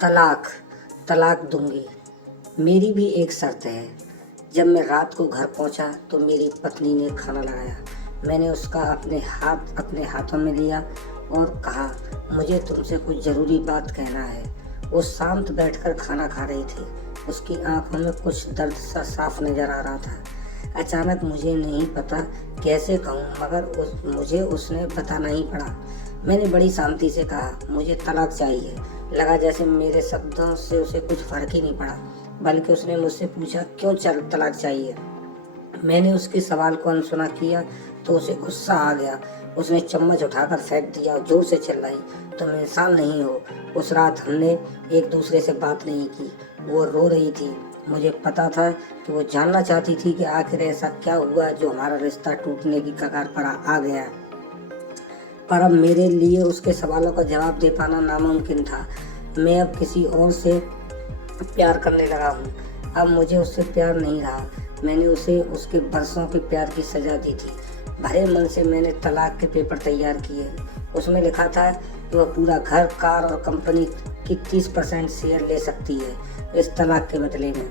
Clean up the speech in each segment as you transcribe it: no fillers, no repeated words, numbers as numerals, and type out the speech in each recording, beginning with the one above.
तलाक तलाक दूंगी। मेरी भी एक शर्त है। जब मैं रात को घर पहुंचा तो मेरी पत्नी ने खाना लगाया। मैंने उसका अपने हाथों में लिया और कहा, मुझे तुमसे कुछ ज़रूरी बात कहना है। वो शांत बैठकर खाना खा रही थी। उसकी आंखों में कुछ दर्द सा साफ नज़र आ रहा था। अचानक मुझे नहीं पता कैसे कहूँ, मगर मुझे उसने बताना ही पड़ा। मैंने बड़ी शांति से कहा, मुझे तलाक चाहिए। लगा जैसे मेरे शब्दों से उसे कुछ फर्क ही नहीं पड़ा, बल्कि उसने मुझसे पूछा, क्यों तलाक चाहिए। मैंने उसके सवाल को अनसुना किया तो उसे गुस्सा आ गया। उसने चम्मच उठाकर फेंक दिया और जोर से चिल्लाई, तुम इंसान नहीं हो। उस रात हमने एक दूसरे से बात नहीं की। वो रो रही थी। मुझे पता था कि वो जानना चाहती थी कि आखिर ऐसा क्या हुआ जो हमारा रिश्ता टूटने की कगार पर आ गया। पर अब मेरे लिए उसके सवालों का जवाब दे पाना नामुमकिन था। मैं अब किसी और से प्यार करने लगा हूँ। अब मुझे उससे प्यार नहीं रहा। मैंने उसे उसके बरसों के प्यार की सजा दी थी। भरे मन से मैंने तलाक के पेपर तैयार किए। उसमें लिखा था कि वह पूरा घर, कार और कंपनी की 30% शेयर ले सकती है इस तलाक के बदले में।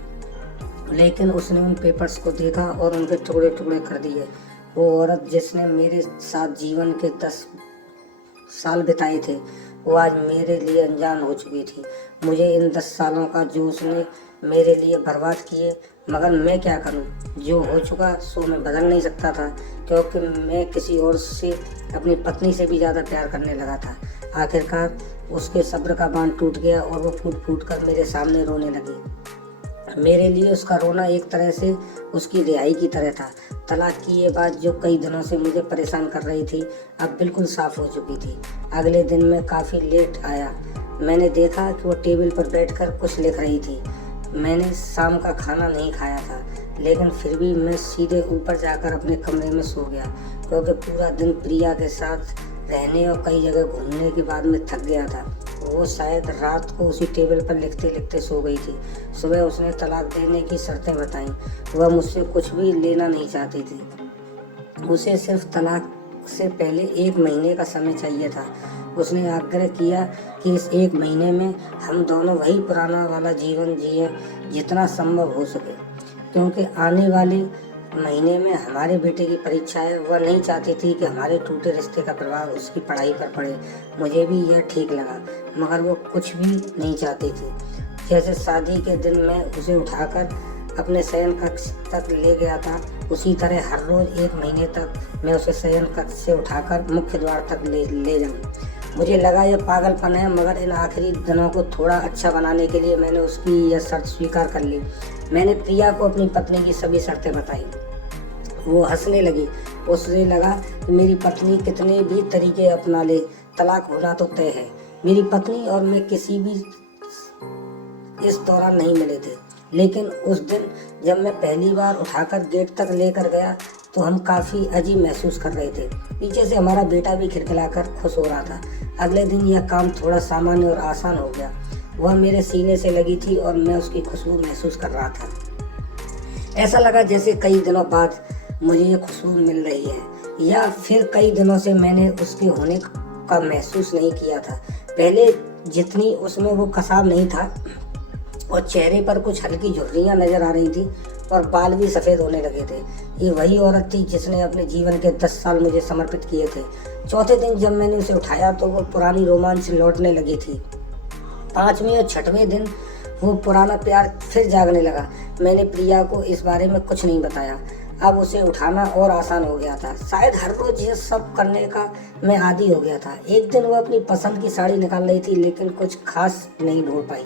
लेकिन उसने उन पेपर्स को देखा और उनके टुकड़े टुकड़े कर दिए। वो औरत जिसने मेरे साथ जीवन के 10 साल बिताए थे, वो आज मेरे लिए अनजान हो चुकी थी। मुझे इन 10 सालों का जो उसने मेरे लिए बर्बाद किए, मगर मैं क्या करूं। जो हो चुका सो मैं बदल नहीं सकता था, क्योंकि मैं किसी और से, अपनी पत्नी से भी ज़्यादा प्यार करने लगा था। आखिरकार उसके सब्र का बांध टूट गया और वो फूट फूट कर मेरे सामने रोने लगी। मेरे लिए उसका रोना एक तरह से उसकी रिहाई की तरह था। तलाक की ये बात जो कई दिनों से मुझे परेशान कर रही थी, अब बिल्कुल साफ हो चुकी थी। अगले दिन मैं काफ़ी लेट आया। मैंने देखा कि वो टेबल पर बैठकर कुछ लिख रही थी। मैंने शाम का खाना नहीं खाया था, लेकिन फिर भी मैं सीधे ऊपर जाकर अपने कमरे में सो गया, क्योंकि पूरा दिन प्रिया के साथ रहने और कई जगह घूमने के बाद मैं थक गया था। वो शायद रात को उसी टेबल पर लिखते लिखते सो गई थी। सुबह उसने तलाक देने की शर्तें बताईं। वह मुझसे कुछ भी लेना नहीं चाहती थी। उसे सिर्फ तलाक से पहले 1 महीने का समय चाहिए था। उसने आग्रह किया कि इस 1 महीने में हम दोनों वही पुराना वाला जीवन जिए जितना संभव हो सके, क्योंकि आने वाले महीने में हमारे बेटे की परीक्षा है। वह नहीं चाहती थी कि हमारे टूटे रिश्ते का प्रभाव उसकी पढ़ाई पर पड़े। मुझे भी यह ठीक लगा, मगर वो कुछ भी नहीं चाहती थी। जैसे शादी के दिन मैं उसे उठाकर अपने शयन कक्ष तक ले गया था, उसी तरह हर रोज 1 महीने तक मैं उसे शयन कक्ष से उठाकर मुख्य द्वार तक ले जाऊं। मुझे लगा यह पागलपन है, मगर इन आखिरी दिनों को थोड़ा अच्छा बनाने के लिए मैंने उसकी यह शर्त स्वीकार कर ली। मैंने प्रिया को अपनी पत्नी की सभी शर्तें बताई। वो हंसने लगी। उसे लगा कि मेरी पत्नी कितने भी तरीके अपना ले, तलाक होना तो तय है। मेरी पत्नी और मैं किसी भी इस दौरान नहीं मिले थे, लेकिन उस दिन जब मैं पहली बार उठाकर गेट तक लेकर गया तो हम काफ़ी अजीब महसूस कर रहे थे। पीछे से हमारा बेटा भी खिलखिलाकर खुश हो रहा था। अगले दिन यह काम थोड़ा सामान्य और आसान हो गया। वह मेरे सीने से लगी थी और मैं उसकी खुशबू महसूस कर रहा था। ऐसा लगा जैसे कई दिनों बाद मुझे ये खुशबू मिल रही है, या फिर कई दिनों से मैंने उसके होने का महसूस नहीं किया था। पहले जितनी उसमें वो कसाव नहीं था, और चेहरे पर कुछ हल्की झुर्रियाँ नजर आ रही थी और बाल भी सफ़ेद होने लगे थे। ये वही औरत थी जिसने अपने जीवन के 10 साल मुझे समर्पित किए थे। चौथे दिन जब मैंने उसे उठाया तो वो पुरानी रोमांच लौटने लगी थी। 5वें और 6वें दिन वो पुराना प्यार फिर जागने लगा। मैंने प्रिया को इस बारे में कुछ नहीं बताया। अब उसे उठाना और आसान हो गया था। शायद हर रोज ये सब करने का मैं आदी हो गया था। एक दिन वो अपनी पसंद की साड़ी निकाल रही थी, लेकिन कुछ खास नहीं ढूंढ पाई।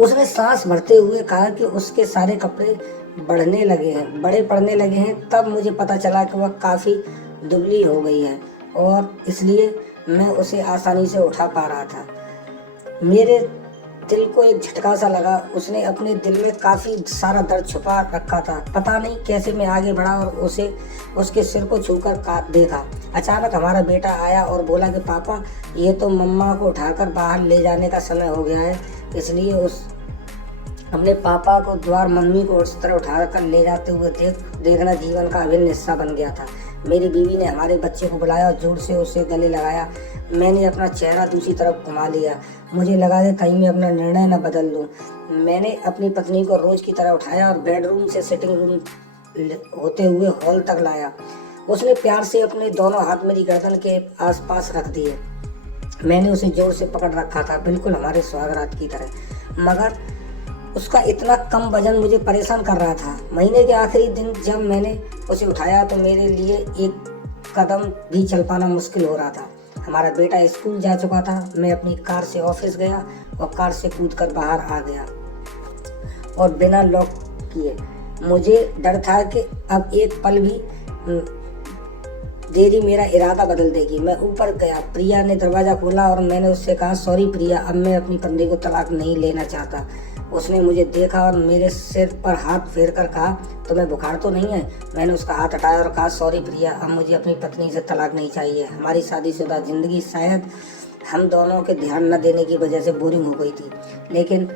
उसने सांस भरते हुए कहा कि उसके सारे कपड़े बड़े पड़ने लगे हैं। तब मुझे पता चला कि वह काफ़ी दुबली हो गई है, और इसलिए मैं उसे आसानी से उठा पा रहा था। मेरे दिल को एक झटका सा लगा। उसने अपने दिल में काफ़ी सारा दर्द छुपा रखा था। पता नहीं कैसे मैं आगे बढ़ा और उसे उसके सिर को छूकर देखा। अचानक हमारा बेटा आया और बोला कि पापा, ये तो मम्मा को उठाकर बाहर ले जाने का समय हो गया है। इसलिए अपने पापा को द्वार मम्मी को उस तरह उठाकर ले जाते हुए देखना जीवन का अभिन्न हिस्सा बन गया था। मेरी बीवी ने हमारे बच्चे को बुलाया और जोर से उसे गले लगाया। मैंने अपना चेहरा दूसरी तरफ घुमा लिया। मुझे लगा कि कहीं मैं अपना निर्णय न बदल लूं। मैंने अपनी पत्नी को रोज की तरह उठाया और बेडरूम से सिटिंग रूम होते हुए हॉल तक लाया। उसने प्यार से अपने दोनों हाथ मेरी गर्दन के आसपास रख दिए। मैंने उसे जोर से पकड़ रखा था, बिल्कुल हमारे सुहागरात की तरह, मगर उसका इतना कम वजन मुझे परेशान कर रहा था। महीने के आखिरी दिन जब मैंने उसे उठाया तो मेरे लिए एक कदम भी चल पाना मुश्किल हो रहा था। हमारा बेटा स्कूल जा चुका था। मैं अपनी कार से ऑफिस गया और कार से कूदकर बाहर आ गया और बिना लॉक किए। मुझे डर था कि अब एक पल भी देरी मेरा इरादा बदल देगी। मैं ऊपर गया। प्रिया ने दरवाज़ा खोला और मैंने उससे कहा, सॉरी प्रिया, अब मैं अपनी पत्नी को तलाक नहीं लेना चाहता। उसने मुझे देखा और मेरे सिर पर हाथ फेर कर कहा, तुम्हें बुखार तो नहीं है? मैंने उसका हाथ हटाया और कहा, सॉरी प्रिया, अब मुझे अपनी पत्नी से तलाक नहीं चाहिए। हमारी शादीशुदा जिंदगी शायद हम दोनों के ध्यान न देने की वजह से बोरिंग हो गई थी, लेकिन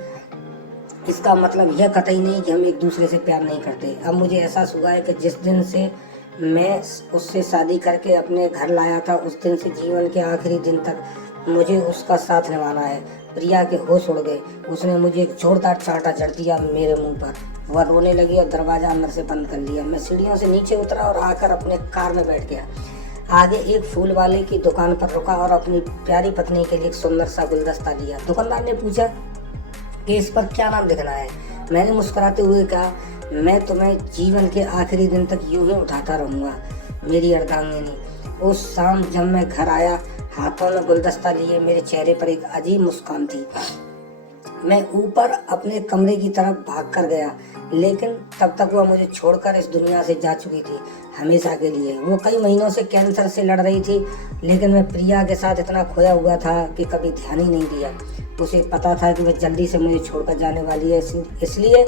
इसका मतलब यह कतई नहीं कि हम एक दूसरे से प्यार नहीं करते। अब मुझे एहसास हुआ है कि जिस दिन से मैं उससे शादी करके अपने घर लाया था, उस दिन से जीवन के आखिरी दिन तक मुझे उसका साथ निभाना है। प्रिया के होश उड़ गए। उसने मुझे एक जोरदार चांटा जड़ दिया मेरे मुंह पर। वह रोने लगी और दरवाजा अंदर से बंद कर लिया। मैं सीढ़ियों से नीचे उतरा और आकर अपने कार में बैठ गया। आगे एक फूल वाले की दुकान पर रुका और अपनी प्यारी पत्नी के लिए एक सुंदर सा गुलदस्ता लिया। दुकानदार ने पूछा कि इस पर क्या नाम लिखना है? मैंने मुस्कुराते हुए कहा, मैं तुम्हें जीवन के आखिरी दिन तक यूं ही उठाता रहूँगा, मेरी अर्धांगिनी। उस शाम जब मैं घर आया, हाथों में गुलदस्ता लिए, मेरे चेहरे पर एक अजीब मुस्कान थी। मैं ऊपर अपने कमरे की तरफ भाग कर गया, लेकिन तब तक वह मुझे छोड़कर इस दुनिया से जा चुकी थी, हमेशा के लिए। वो कई महीनों से कैंसर से लड़ रही थी, लेकिन मैं प्रिया के साथ इतना खोया हुआ था कि कभी ध्यान ही नहीं दिया। उसे पता था कि वह जल्दी से मुझे छोड़कर जाने वाली है, इसलिए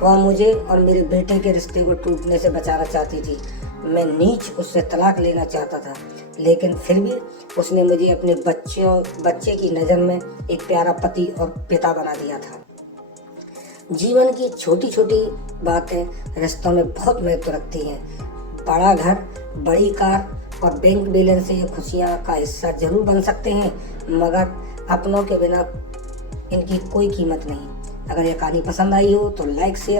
वह मुझे और मेरे बेटे के रिश्ते को टूटने से बचाना चाहती थी। मैं नीच उससे तलाक लेना चाहता था, लेकिन फिर भी उसने मुझे अपने बच्चे की नज़र में एक प्यारा पति और पिता बना दिया था। जीवन की छोटी छोटी बातें रिश्तों में बहुत महत्व रखती हैं। बड़ा घर, बड़ी कार और बैंक बैलेंस से ये खुशियाँ का हिस्सा जरूर बन सकते हैं, मगर अपनों के बिना इनकी कोई कीमत नहीं। अगर ये कहानी पसंद आई हो तो लाइक, शेयर